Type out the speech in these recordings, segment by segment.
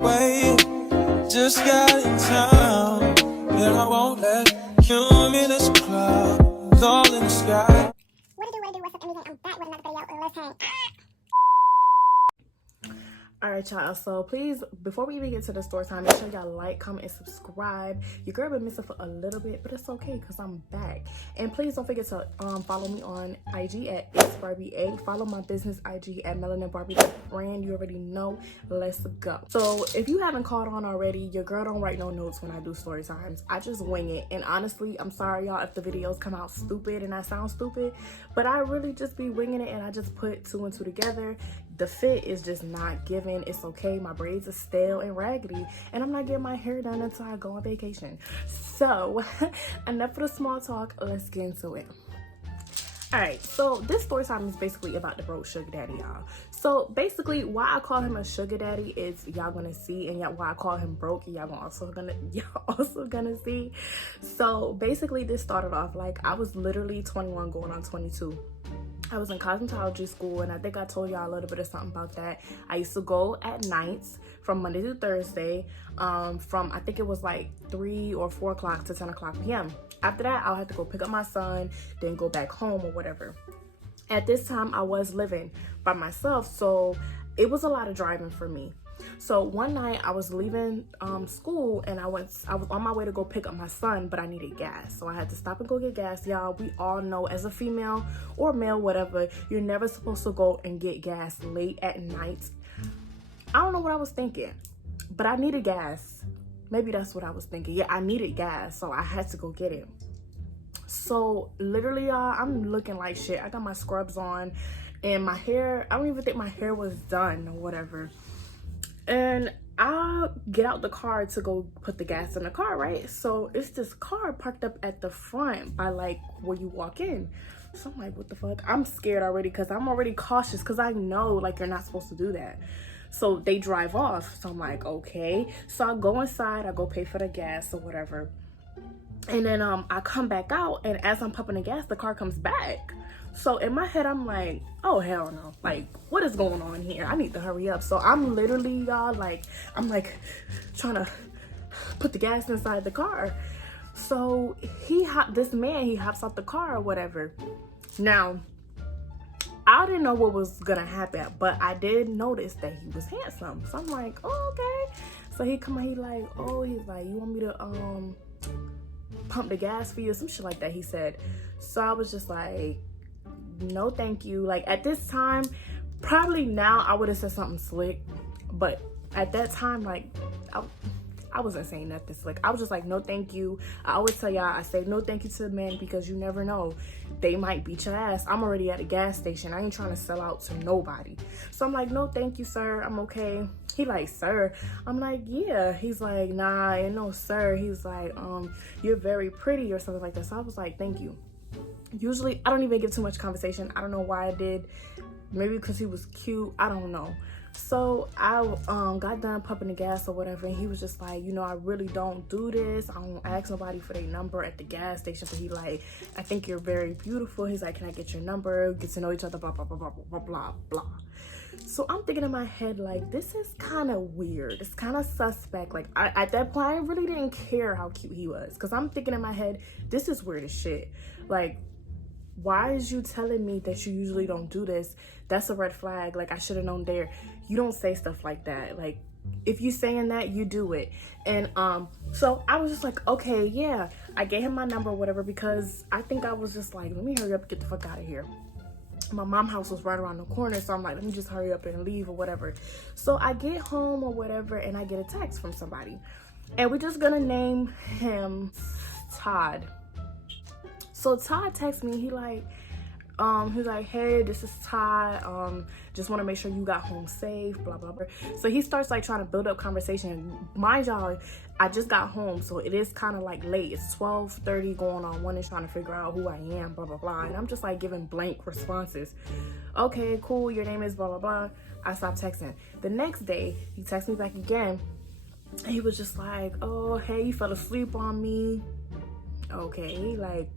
Wait, just got in town, and I won't let cumulus clouds all in the sky. What to do, what's up, anything? I'm back with another video. Let's hang. Alright, y'all, so please, before we even get to the story time, make sure y'all like, comment, and subscribe. Your girl been missing for a little bit, but it's okay because I'm back. And please don't forget to follow me on IG at It's Barbie A. Follow my business IG at Melanin Barbie Brand. You already know. Let's go. So if you haven't caught on already, your girl don't write no notes when I do story times. I just wing it. And honestly, I'm sorry y'all if the videos come out stupid and I sound stupid, but I really just be winging it and I just put two and two together. The fit is just not given. It's okay. My braids are stale and raggedy, and I'm not getting my hair done until I go on vacation. So enough of the small talk. Let's get into it. All right, so this story time is basically about the broke sugar daddy, y'all. So basically, why I call him a sugar daddy is y'all gonna see, and why I call him broke, y'all also gonna see. So basically, this started off like I was literally 21 going on 22. I was in cosmetology school, and I think I told y'all a little bit of something about that. I used to go at nights from Monday to Thursday, from I think it was like 3 or 4 o'clock to 10 o'clock p.m. After that, I'll have to go pick up my son, then go back home or whatever. At this time, I was living by myself, so it was a lot of driving for me. So one night I was leaving school, and I was on my way to go pick up my son, but I needed gas. So I had to stop and go get gas. Y'all, we all know as a female or male, whatever, you're never supposed to go and get gas late at night. I don't know what I was thinking, but I needed gas. Maybe that's what I was thinking. Yeah, I needed gas, so I had to go get it. So literally, y'all, I'm looking like shit. I got my scrubs on, and my hair, I don't even think my hair was done or whatever. And I get out the car to go put the gas in the car, right? So it's this car parked up at the front by like where you walk in. So I'm like, what the fuck? I'm scared already because I'm already cautious because I know like you're not supposed to do that. So they drive off. So I'm like, okay. So I go inside, I go pay for the gas or whatever. And then I come back out, and as I'm pumping the gas, the car comes back. So in my head, I'm like, oh, hell no. Like, what is going on here? I need to hurry up. So I'm literally, y'all, like, I'm like trying to put the gas inside the car. So this man, he hops out the car or whatever. Now, I didn't know what was gonna happen, but I did notice that he was handsome. So I'm like, oh, okay. So he come out, he's like, you want me to pump the gas for you, some shit like that, he said. So I was just like, no thank you. Like at this time, probably now I would have said something slick, but at that time, like I wasn't saying nothing slick. I was just like, no thank you. I always tell y'all, I say no thank you to the men because you never know, they might beat your ass. I'm already at a gas station. I ain't trying to sell out to nobody. So I'm like, no thank you, sir, I'm okay. He like, sir? I'm like, yeah. He's like, nah, and no sir. He's like, you're very pretty or something like that. So I was like, thank you. Usually I don't even give too much conversation. I don't know why I did. Maybe because he was cute, I don't know. So I got done pumping the gas or whatever, and he was just like, I really don't do this. I don't ask nobody for their number at the gas station. But he like, I think you're very beautiful. He's like, can I get your number? Get to know each other, blah, blah, blah, blah, blah, blah, blah. So I'm thinking in my head, like, this is kind of weird. It's kind of suspect. Like, at that point, I really didn't care how cute he was. Because I'm thinking in my head, this is weird as shit. Like, why is you telling me that you usually don't do this? That's a red flag. Like, I should have known there. You don't say stuff like that. Like, if you saying that, you do it. And so I was just like, okay, yeah. I gave him my number or whatever because I think I was just like, let me hurry up and get the fuck out of here. My mom's house was right around the corner, so I'm like, let me just hurry up and leave or whatever. So I get home or whatever, and I get a text from somebody. And we're just gonna name him Todd. So Todd texts me, he's like, hey, this is Todd, just want to make sure you got home safe, blah, blah, blah. So he starts like trying to build up conversation. Mind y'all, I just got home, so it is kind of like late. It's 12:30 going on 1 and trying to figure out who I am, blah, blah, blah. And I'm just like giving blank responses. Okay, cool, your name is blah, blah, blah. I stopped texting. The next day, he texts me back again. And he was just like, oh, hey, you fell asleep on me. Okay, like,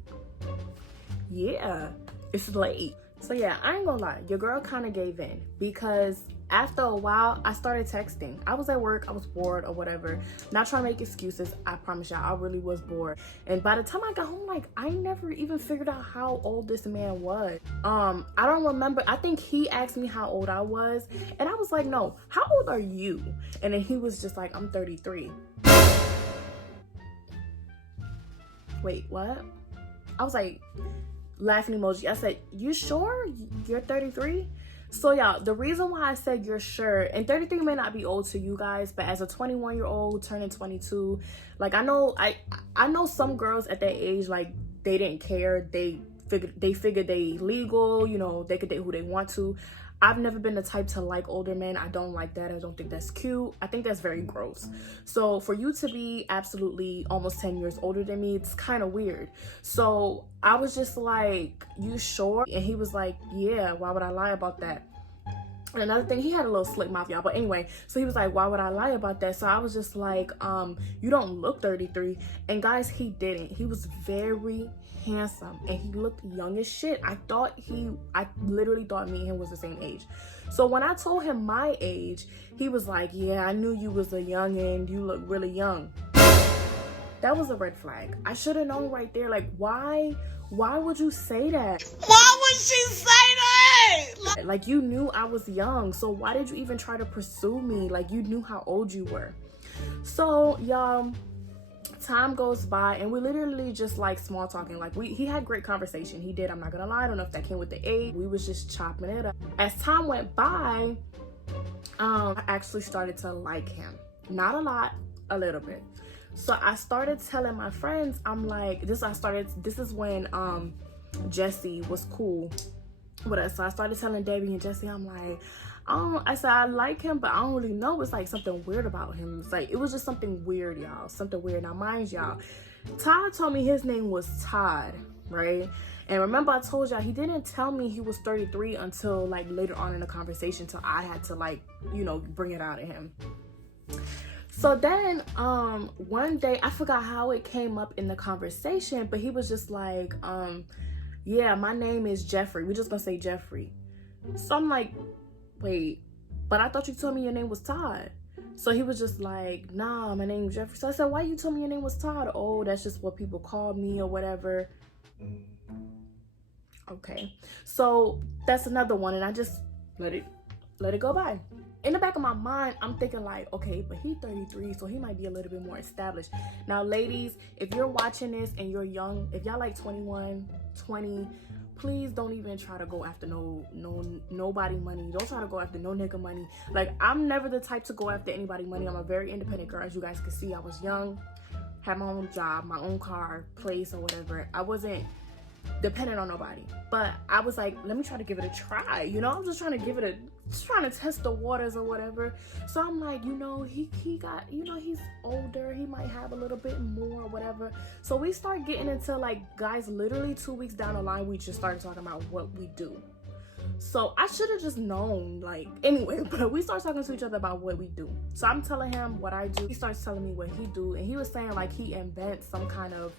yeah, it's late. So yeah, I ain't gonna lie, your girl kind of gave in because after a while, I started texting. I was at work, I was bored or whatever. Not trying to make excuses. I promise y'all, I really was bored. And by the time I got home, like, I never even figured out how old this man was. I don't remember. I think he asked me how old I was. And I was like, no, how old are you? And then he was just like, I'm 33. Wait, what? I was like, laughing emoji. I said, you sure you're 33? So y'all, the reason why I said you're sure, and 33 may not be old to you guys, but as a 21-year-old turning 22, like, I know some girls at that age, like, they didn't care. They figured they legal, you know, they could date who they want to. I've never been the type to like older men. I don't like that. I don't think that's cute. I think that's very gross. So for you to be absolutely almost 10 years older than me, it's kind of weird. So I was just like, you sure? And he was like, yeah, why would I lie about that? And another thing, he had a little slick mouth, y'all. But anyway, so he was like, why would I lie about that? So I was just like, you don't look 33. And guys, he didn't. He was very handsome and he looked young as shit. I literally thought me and him was the same age. So when I told him my age, he was like, yeah, I knew you was a youngin'. You look really young. That was a red flag. I should have known right there. Like, why would you say that? Why would she say that? Like, you knew I was young, so why did you even try to pursue me? Like, you knew how old you were. So y'all, time goes by and we literally just like small talking. Like, he had great conversation. He did. I'm not gonna lie. I don't know if that came with the age. We was just chopping it up. As time went by, I actually started to like him. Not a lot, a little bit. So I started telling my friends, I'm like, this is when Jesse was cool with us. So I started telling Debbie and Jesse, I'm like, I said, I like him, but I don't really know. It's like something weird about him. It's like, it was just something weird, y'all. Something weird. Now, mind y'all, Todd told me his name was Todd, right? And remember, I told y'all he didn't tell me he was 33 until like later on in the conversation, till I had to like, you know, bring it out of him. So then one day, I forgot how it came up in the conversation, but he was just like, yeah, my name is Jeffrey. We're just gonna say Jeffrey. So I'm like, wait, but I thought you told me your name was Todd. So he was just like, nah, my name's Jeffrey. So I said, why you told me your name was Todd? Oh, that's just what people call me or whatever. Okay, so that's another one, and I just let it go by. In the back of my mind, I'm thinking like, okay, but he's 33, so he might be a little bit more established. Now, ladies, if you're watching this and you're young, if y'all like 21, 20, please don't even try to go after nobody money. Don't try to go after no nigga money. Like, I'm never the type to go after anybody money. I'm a very independent girl. As you guys can see, I was young, had my own job, my own car, place, or whatever. I wasn't dependent on nobody, but I was like, let me try to give it a try. You know, I'm just trying to test the waters or whatever. So I'm like, you know, he got, you know, he's older, he might have a little bit more or whatever. So we start getting into like, guys, literally 2 weeks down the line, we just started talking about what we do. So I should have just known, like, anyway, but we start talking to each other about what we do. So I'm telling him what I do. He starts telling me what he do, and he was saying like he invents some kind of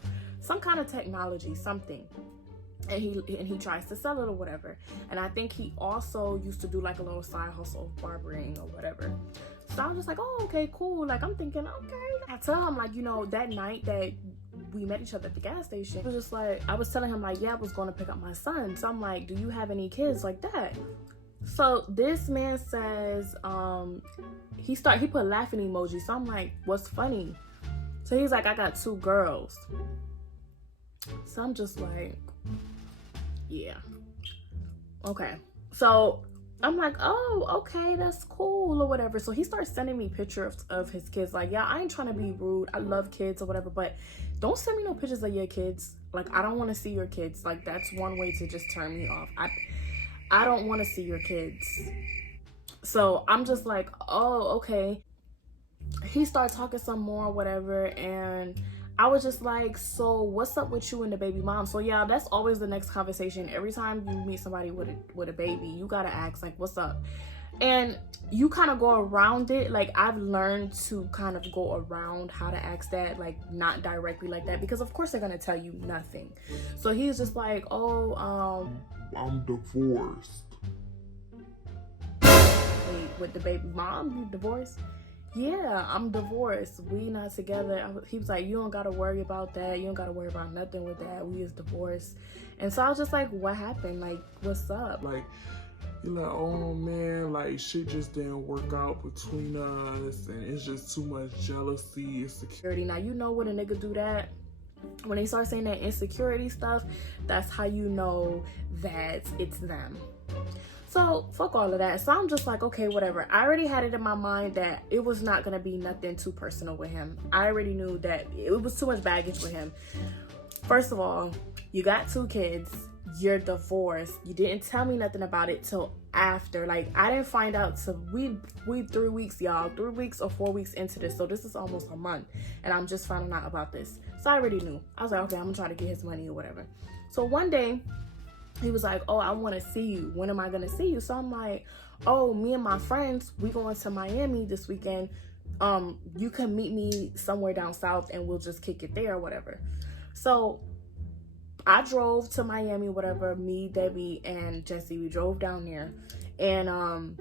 technology, something. And he tries to sell it or whatever. And I think he also used to do like a little side hustle of barbering or whatever. So I was just like, oh, okay, cool. Like, I'm thinking, okay. I tell him, like, you know, that night that we met each other at the gas station, it was just like, I was telling him like, yeah, I was going to pick up my son. So I'm like, do you have any kids like that? So this man says, he put laughing emoji. So I'm like, what's funny? So he's like, I got 2 girls. So I'm just like, yeah, okay. So I'm like, oh, okay, that's cool or whatever. So he starts sending me pictures of his kids. Like, yeah, I ain't trying to be rude. I love kids or whatever, but don't send me no pictures of your kids. Like, I don't want to see your kids. Like, that's one way to just turn me off. I don't want to see your kids. So I'm just like, oh, okay. He started talking some more or whatever, and I was just like, so what's up with you and the baby mom? So yeah, that's always the next conversation. Every time you meet somebody with a baby, you gotta ask like, what's up? And you kind of go around it. Like, I've learned to kind of go around how to ask that, like, not directly like that, because of course they're gonna tell you nothing. So he's just like, oh, I'm divorced. Wait, with the baby mom, you divorced? Yeah, I'm divorced. We not together. He was like, you don't gotta worry about that. You don't gotta worry about nothing with that. We is divorced. And so I was just like, what happened? Like, what's up? Like, you're like, oh man, like shit just didn't work out between us, and it's just too much jealousy, insecurity. Now, you know when a nigga do that, when they start saying that insecurity stuff, that's how you know that it's them. So fuck all of that. So I'm just like, okay, whatever. I already had it in my mind that it was not gonna be nothing too personal with him. I already knew that it was too much baggage with him. First of all, you got 2 kids, you're divorced. You didn't tell me nothing about it till after. Like, I didn't find out till we 3 weeks, y'all. 3 weeks or 4 weeks into this. So this is almost a month. And I'm just finding out about this. So I already knew. I was like, okay, I'm gonna try to get his money or whatever. So one day, he was like, oh, I want to see you. When am I going to see you? So I'm like, oh, me and my friends, we going to Miami this weekend. You can meet me somewhere down south and we'll just kick it there or whatever. So I drove to Miami, whatever. Me, Debbie, and Jesse, we drove down there. And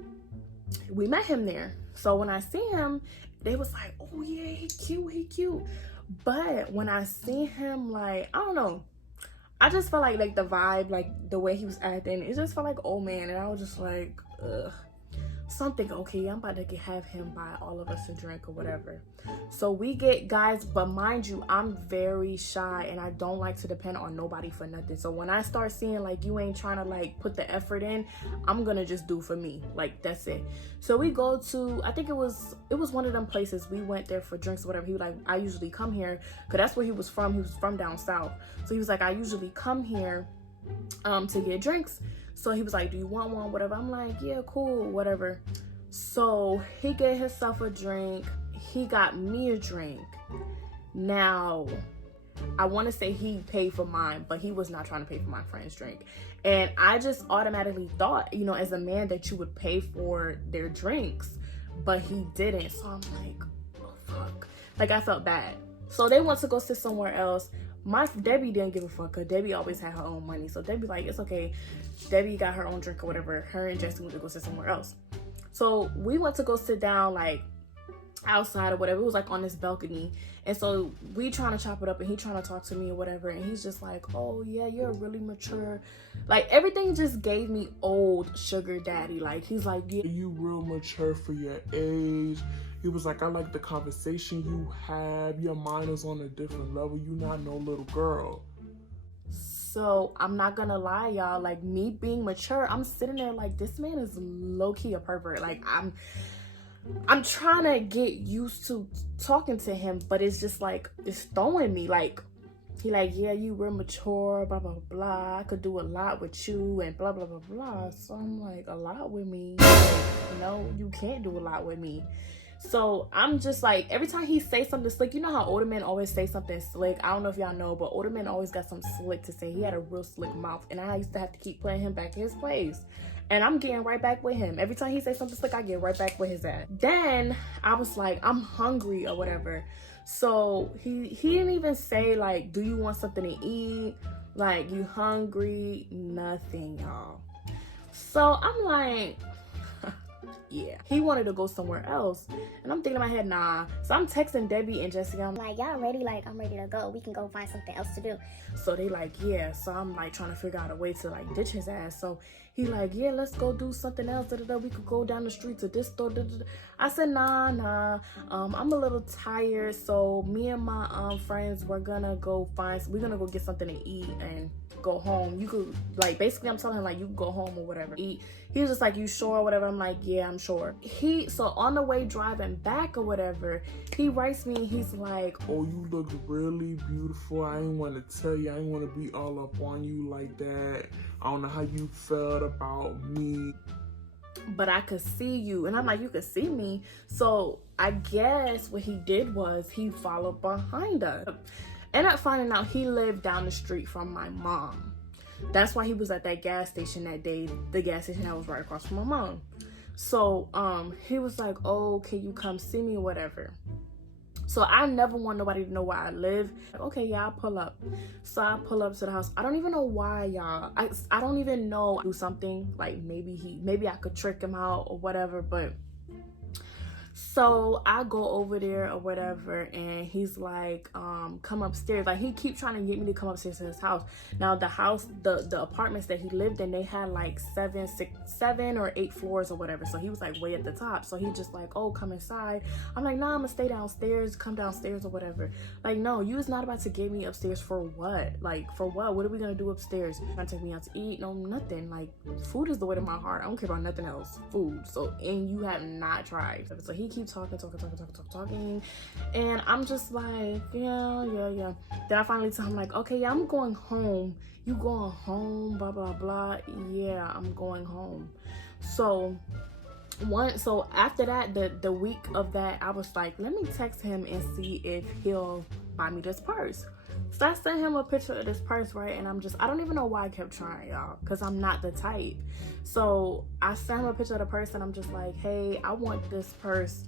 we met him there. So when I see him, they was like, oh, yeah, he cute. But when I see him, like, I don't know. I just felt like the vibe, like the way he was acting, it just felt like old man. And I was just like, ugh. Something, okay, I'm about to have him buy all of us a drink or whatever. So we get, guys, but mind you, I'm very shy and I don't like to depend on nobody for nothing. So when I start seeing like you ain't trying to like put the effort in, I'm gonna just do for me. Like, that's it. So we go to, I think it was one of them places. We went there for drinks or whatever. He was like, I usually come here, because that's where he was from. He was from down south. So he was like, I usually come here to get drinks. So he was like, do you want one, whatever? I'm like, yeah, cool, whatever. So he gave himself a drink. He got me a drink. Now, I want to say he paid for mine, but he was not trying to pay for my friend's drink. And I just automatically thought, you know, as a man, that you would pay for their drinks, but he didn't. So I'm like, oh, fuck. Like, I felt bad. So they went to go sit somewhere else. Debbie didn't give a fuck, because Debbie always had her own money. So Debbie like, it's okay. Debbie got her own drink or whatever. Her and Jesse went to go sit somewhere else. So we went to go sit down like outside or whatever. It was like on this balcony. And so we trying to chop it up and he trying to talk to me or whatever. And he's just like, oh yeah, you're really mature. Like, everything just gave me old sugar daddy. Like, he's like, yeah, you real mature for your age. He was like, I like the conversation you have. Your mind is on a different level. You not no little girl. So I'm not gonna lie, y'all. Like, me being mature, I'm sitting there like, this man is low-key a pervert. Like, I'm trying to get used to talking to him, but it's just like, it's throwing me. Like, he like, yeah, you were mature, blah, blah, blah. I could do a lot with you and blah, blah, blah, blah. So I'm like, a lot with me? Like, no, you can't do a lot with me. So I'm just like, every time he say something slick, you know how older men always say something slick? I don't know if y'all know, but older men always got something slick to say. He had a real slick mouth, and I used to have to keep putting him back in his place. And I'm getting right back with him. Every time he say something slick, I get right back with his ass. Then I was like, I'm hungry or whatever. So he didn't even say like, do you want something to eat? Like, you hungry? Nothing, y'all. So I'm like, yeah. He wanted to go somewhere else. And I'm thinking in my head, nah. So I'm texting Debbie and Jessica. I'm like, Like, y'all ready? Like, I'm ready to go. We can go find something else to do. so they like, yeah. So I'm like trying to figure out a way to like ditch his ass. So he like, yeah, let's go do something else. We could go down the street to this store. I said, nah. I'm a little tired. So me and my friends, we're gonna go get something to eat and go home. You could, like, basically I'm telling him like, you can go home or whatever, eat. He was just like, you sure or whatever? I'm like, yeah, I'm sure. So on the way driving back or whatever, he writes me and he's like, Oh, you look really beautiful. I ain't want to tell you. I ain't want to be all up on you like that. I don't know how you felt about me. but I could see you. And I'm like, you could see me? So I guess what he did was he followed behind us. Ended up finding out he lived down the street from my mom. That's why he was at that gas station that day, the gas station that was right across from my mom. So he was like, oh, can you come see me or whatever? So I never want nobody to know where I live. Okay, yeah, I'll pull up. So I pull up to the house. I don't even know why, y'all. I don't even know. Do something like maybe I could trick him out or whatever, but so I go over there or whatever, and he's like, come upstairs. Like, he keep trying to get me to come upstairs to his house. Now the house, the apartments that he lived in, they had like 7 or 8 floors or whatever. So he was like way at the top. So he just like, oh, come inside. I'm like, nah, I'm gonna stay downstairs, come downstairs or whatever. Like, no, you is not about to get me upstairs for what? Like, for what? What are we gonna do upstairs? You gonna take me out to eat? No, nothing. Like, food is the way to my heart. I don't care about nothing else. Food. So, and you have not tried. So he keeps talking, and I'm just like, yeah. Then I finally tell him like, okay, yeah, I'm going home. You going home? Blah blah blah. Yeah, I'm going home. So after that, the week of that, I was like, let me text him and see if he'll buy me this purse. So I sent him a picture of this purse, right? And I don't even know why I kept trying, y'all, because I'm not the type. So I sent him a picture of the purse, and I'm just like, hey, I want this purse.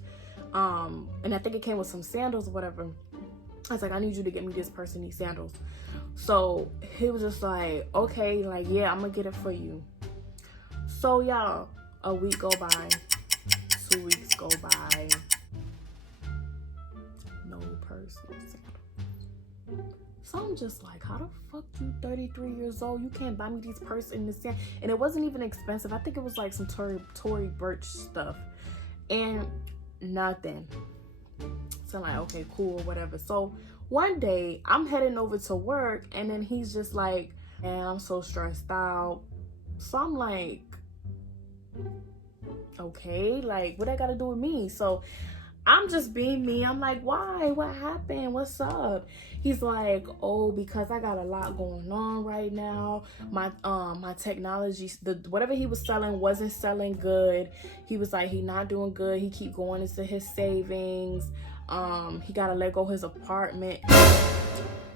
And I think it came with some sandals or whatever. I was like, I need you to get me this purse and these sandals. So he was just like, okay, like, yeah, I'm gonna get it for you. So y'all, a week go by, 2 weeks go by, no purse, no sandals. So I'm just like, how the fuck you 33 years old? You can't buy me these purse in the sand. And it wasn't even expensive. I think it was like some Tory Burch stuff. And nothing. So I'm like, okay, cool, whatever. So one day I'm heading over to work, and then he's just like, man, I'm so stressed out. So I'm like, okay, like, what I gotta do with me? So I'm just being me. I'm like, why? What happened? What's up? He's like, oh, because I got a lot going on right now. My technology, whatever he was selling wasn't selling good. He was like, he not doing good. He keep going into his savings. He gotta let go his apartment.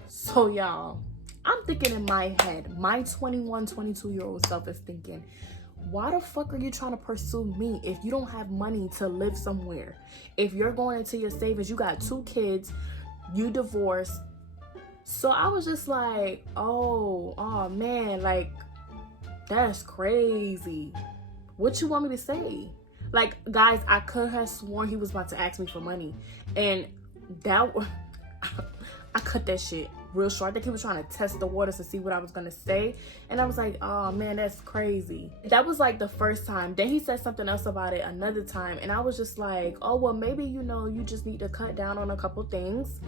So y'all, I'm thinking in my head, my 21, 22-year-old self is thinking, why the fuck are you trying to pursue me if you don't have money to live somewhere? If you're going into your savings, you got 2 kids, you divorced. So I was just like, oh man, like, that's crazy. What you want me to say? Like, guys, I could have sworn he was about to ask me for money, and that I cut that shit real short. I think he was trying to test the waters to see what I was gonna say, and I was like, oh man, that's crazy. That was like the first time. Then he said something else about it another time, and I was just like, oh well, maybe, you know, you just need to cut down on a couple things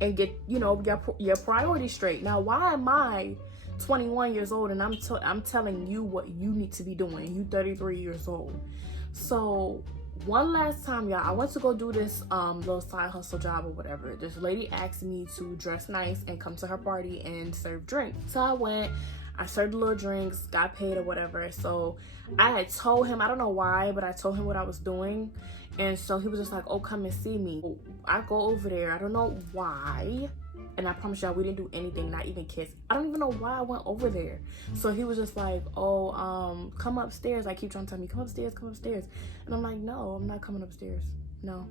and get, you know, your priorities straight. Now, why am I 21 years old and I'm telling you what you need to be doing? You 33 years old. So one last time, y'all, I went to go do this little side hustle job or whatever. This lady asked me to dress nice and come to her party and serve drinks. So I went, I served little drinks, got paid or whatever. So I had told him, I don't know why, but I told him what I was doing. And so he was just like, oh, come and see me. I go over there, I don't know why. And I promise y'all, we didn't do anything, not even kiss. I don't even know why I went over there. So he was just like, oh, come upstairs. I keep trying to tell me, come upstairs. And I'm like, no, I'm not coming upstairs. No.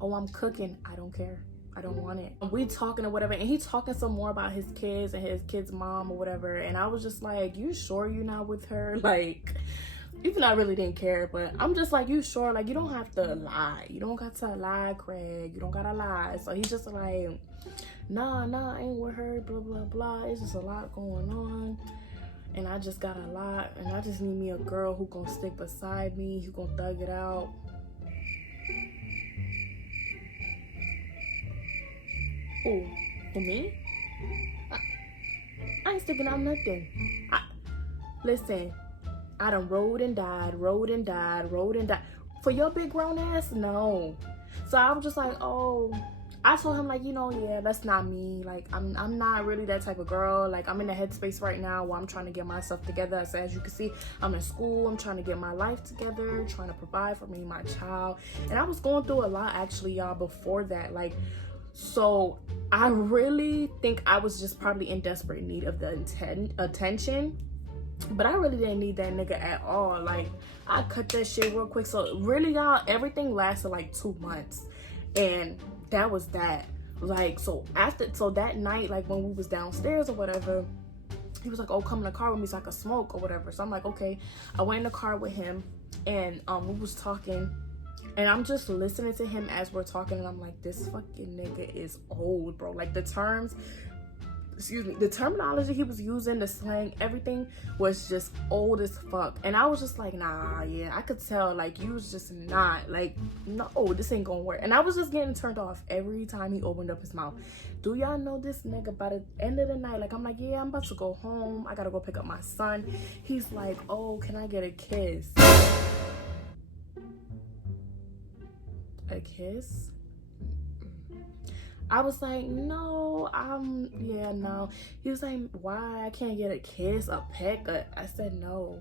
Oh, I'm cooking. I don't care. I don't want it. We talking or whatever. And he talking some more about his kids and his kid's mom or whatever. And I was just like, you sure you're not with her? Like, even though I really didn't care, but I'm just like, you sure? Like, you don't have to lie. You don't got to lie, Craig. You don't gotta lie. So he's just like, nah, I ain't with her, blah, blah, blah. It's just a lot going on. And I just got a lot. And I just need me a girl who gonna stick beside me, who gonna thug it out. Who me? I ain't sticking out nothing. Listen, I done rode and died. For your big grown ass, no. So I was just like, oh, I told him, like, you know, yeah, that's not me. Like, I'm not really that type of girl. Like, I'm in a headspace right now where I'm trying to get myself together. So as you can see, I'm in school. I'm trying to get my life together, trying to provide for me, my child. And I was going through a lot, actually, y'all, before that. Like, so I really think I was just probably in desperate need of the attention. But I really didn't need that nigga at all. Like, I cut that shit real quick. So really, y'all, everything lasted like 2 months. And that was that. Like, so that night, like when we was downstairs or whatever, he was like, oh, come in the car with me so I could smoke or whatever. So I'm like, okay. I went in the car with him, and we was talking, and I'm just listening to him as we're talking, and I'm like, this fucking nigga is old, bro. Like, the terminology he was using, the slang, everything was just old as fuck. And I was just like, nah, yeah, I could tell, like, you was just not, like, no, this ain't gonna work. And I was just getting turned off every time he opened up his mouth. Do y'all know this nigga? By the end of the night, like, I'm like, yeah, I'm about to go home, I gotta go pick up my son. He's like, oh, can I get a kiss? A kiss? I was like, no, yeah, no. He was like, why? I can't get a kiss, a peck? I said, no.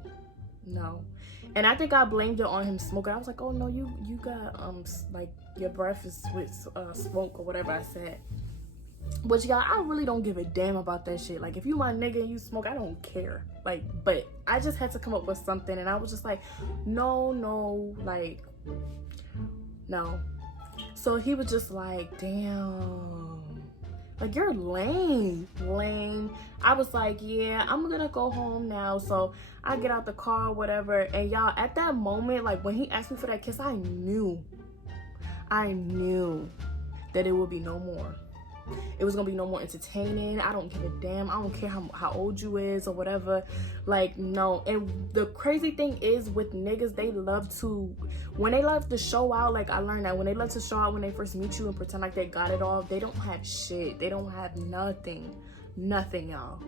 And I think I blamed it on him smoking. I was like, oh, no, you got, like, your breath is with smoke or whatever I said. Which, y'all, I really don't give a damn about that shit. Like, if you my nigga and you smoke, I don't care. Like, but I just had to come up with something. And I was just like, no, like, no. So he was just like, damn, like, you're lame. I was like, yeah, I'm gonna go home now. So I get out the car, whatever. And y'all, at that moment, like, when he asked me for that kiss, I knew that it would be no more. It was gonna be no more entertaining. I don't give a damn. I don't care how old you is or whatever. Like, no. And the crazy thing is with niggas, when they love to show out, like, I learned that when they love to show out when they first meet you and pretend like they got it all, they don't have shit. They don't have nothing, y'all.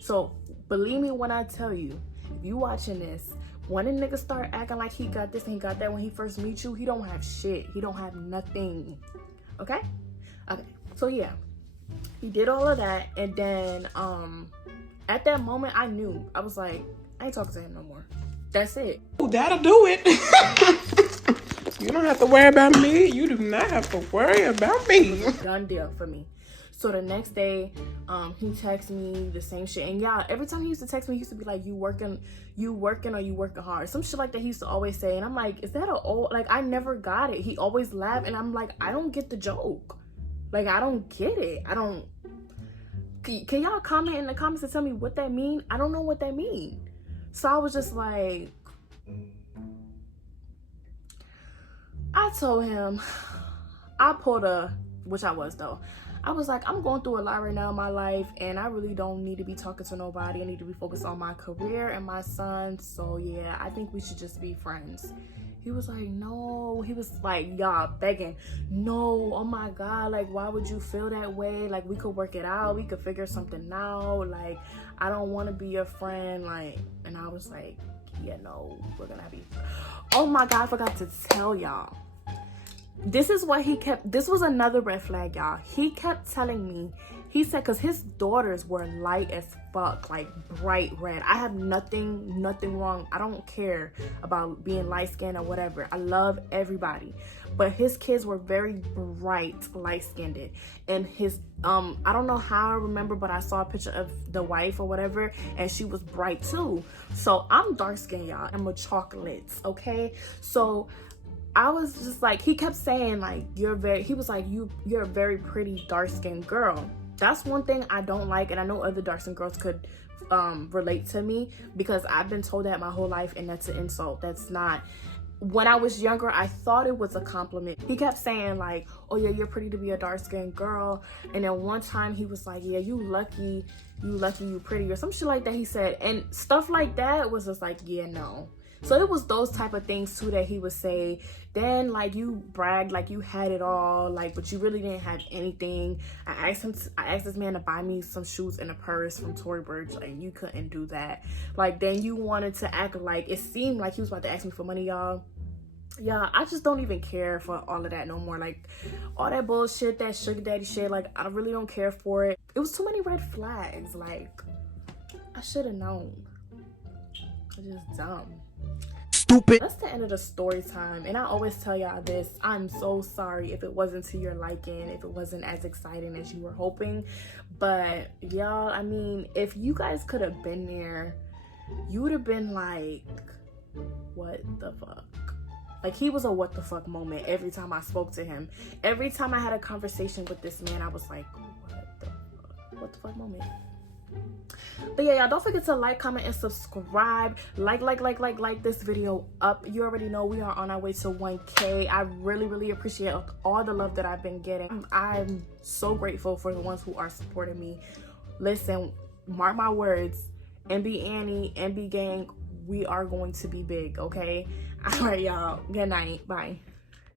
So believe me when I tell you, if you watching this, when a nigga start acting like he got this and he got that when he first meets you, he don't have shit. He don't have nothing. Okay. So yeah, he did all of that, and then at that moment I knew. I was like, I ain't talking to him no more. That's it. Oh, that'll do it. You don't have to worry about me. You do not have to worry about me. Done deal for me. So the next day, he texted me the same shit. And yeah, every time he used to text me, he used to be like, you working or you working hard? Some shit like that he used to always say. And I'm like, is that like, I never got it. He always laughed, and I'm like, I don't get the joke. Like, I don't get it. Can y'all comment in the comments and tell me what that mean? I don't know what that mean. So I was just like, I told him, which I was though. I was like, I'm going through a lot right now in my life, and I really don't need to be talking to nobody. I need to be focused on my career and my son. So yeah, I think we should just be friends. He was like, no. He was like, y'all, begging, no, oh my God, like, why would you feel that way? Like, we could work it out. We could figure something out. Like, I don't want to be your friend. Like, and I was like, yeah, no, we're gonna be. Oh my God, I forgot to tell y'all. This was another red flag, y'all. He kept telling me, he said, because his daughters were light as fuck, like bright red. I have nothing wrong. I don't care about being light-skinned or whatever. I love everybody. But his kids were very bright, light-skinned. And his, I don't know how I remember, but I saw a picture of the wife or whatever, and she was bright too. So I'm dark-skinned, y'all. I'm a chocolate, okay? So I was just like, he kept saying, like, you're a very pretty dark-skinned girl. That's one thing I don't like, and I know other dark-skinned girls could relate to me, because I've been told that my whole life, and that's an insult. That's not. When I was younger, I thought it was a compliment. He kept saying, like, oh yeah, you're pretty to be a dark-skinned girl. And then one time he was like, yeah, you lucky, you pretty, or some shit like that he said. And stuff like that was just like, yeah, no. So it was those type of things too that he would say. Then, like, you bragged like you had it all, like, but you really didn't have anything. I asked this man to buy me some shoes and a purse from Tory Burch, and you couldn't do that. Like, then you wanted to act like, it seemed like he was about to ask me for money, y'all. Yeah, I just don't even care for all of that no more. Like, all that bullshit, that sugar daddy shit, like, I really don't care for it. It was too many red flags. Like, I should have known. I'm just dumb. Stupid. That's the end of the story time, and I always tell y'all this. I'm so sorry if it wasn't to your liking, if it wasn't as exciting as you were hoping. But y'all, I mean, if you guys could have been there, you would have been like, what the fuck? Like, he was a what the fuck moment every time I spoke to him. Every time I had a conversation with this man, I was like, what the fuck moment? But yeah, y'all, don't forget to like, comment, and subscribe. Like this video up. You already know we are on our way to 1K. I really appreciate all the love that I've been getting. I'm so grateful for the ones who are supporting me. Listen, mark my words, MB Annie, MB gang, we are going to be big, okay? All right, y'all. Good night. Bye.